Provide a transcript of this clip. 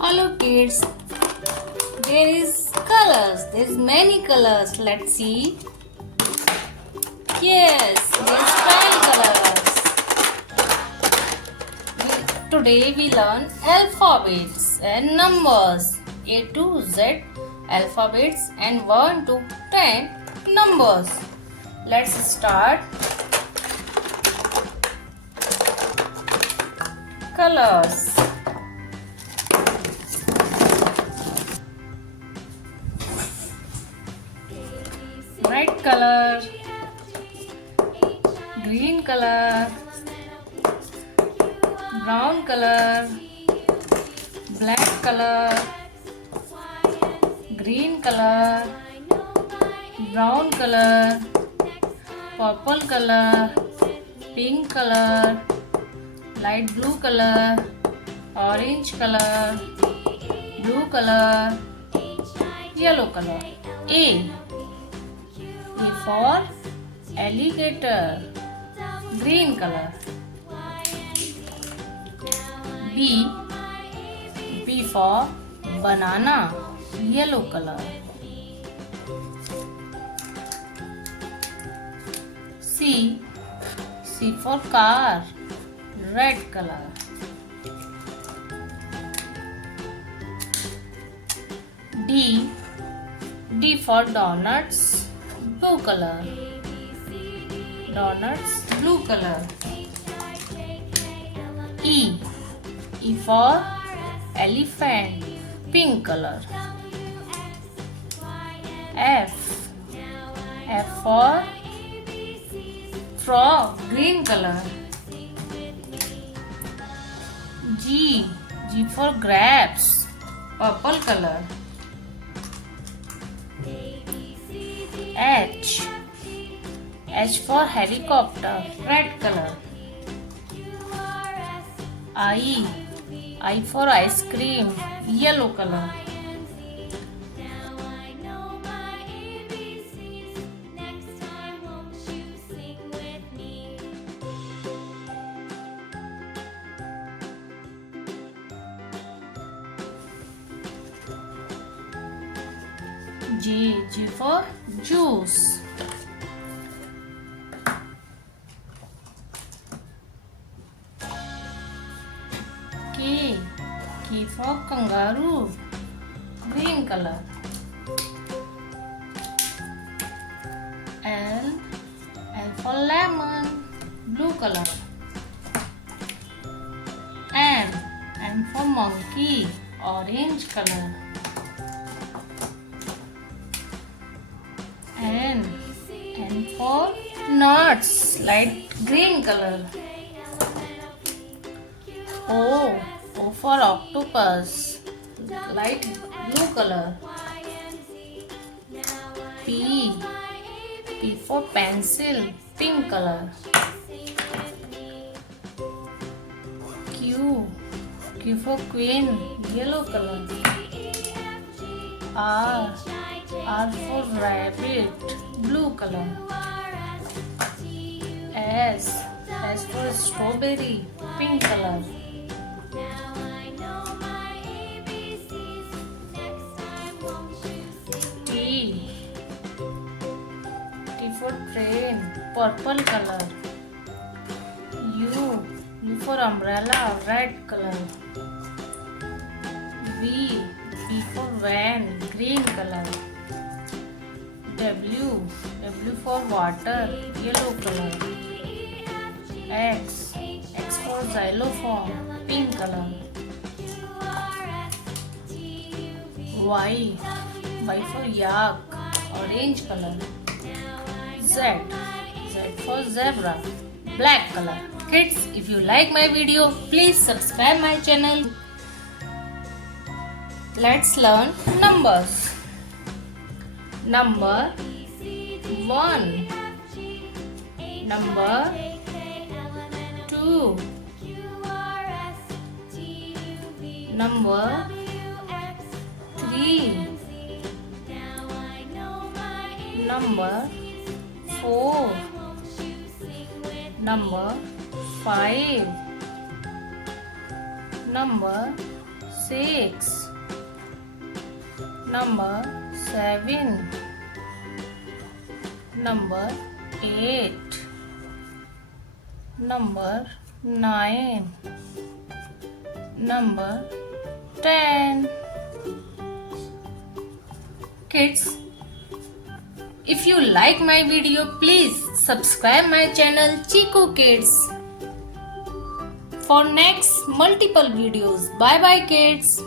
Hello kids, there is colors, there's many colors. Let's see. Yes, there's 12 colors. Today we learn alphabets and numbers. A to Z alphabets and 1 to 10 numbers. Let's start. Colors. Red color, green color, brown color, black color, green color, brown color, purple color, pink color, light blue color, orange color, blue color, yellow color. A for alligator, green color. B for banana, yellow color. C for car, red color. D for donuts, blue color. Donuts, blue color. E for elephant, pink color. F for frog, green color. G for grapes, purple color. H for helicopter, red color. I for ice cream, yellow color. G for juice. K for kangaroo, green color. L for lemon, blue color. M for monkey, orange color. N for nuts, light green color. O for octopus, light blue color. P for pencil, pink color. Q for queen, yellow color. R for rabbit, blue color. S for strawberry, pink color. T for train, purple color. U for umbrella, red color. V for van, green color. W for water, yellow color. X for xylophone, pink color. Y for yak, orange color. Z for zebra, black color. Kids, if you like my video, please subscribe my channel. Let's learn numbers. Number 1, number 2, number 3, number 4, number 5, number 6, number 7, number 8, number 9, number 10. Kids, if you like my video, please subscribe my channel Chiku Kids for next multiple videos. Bye bye kids.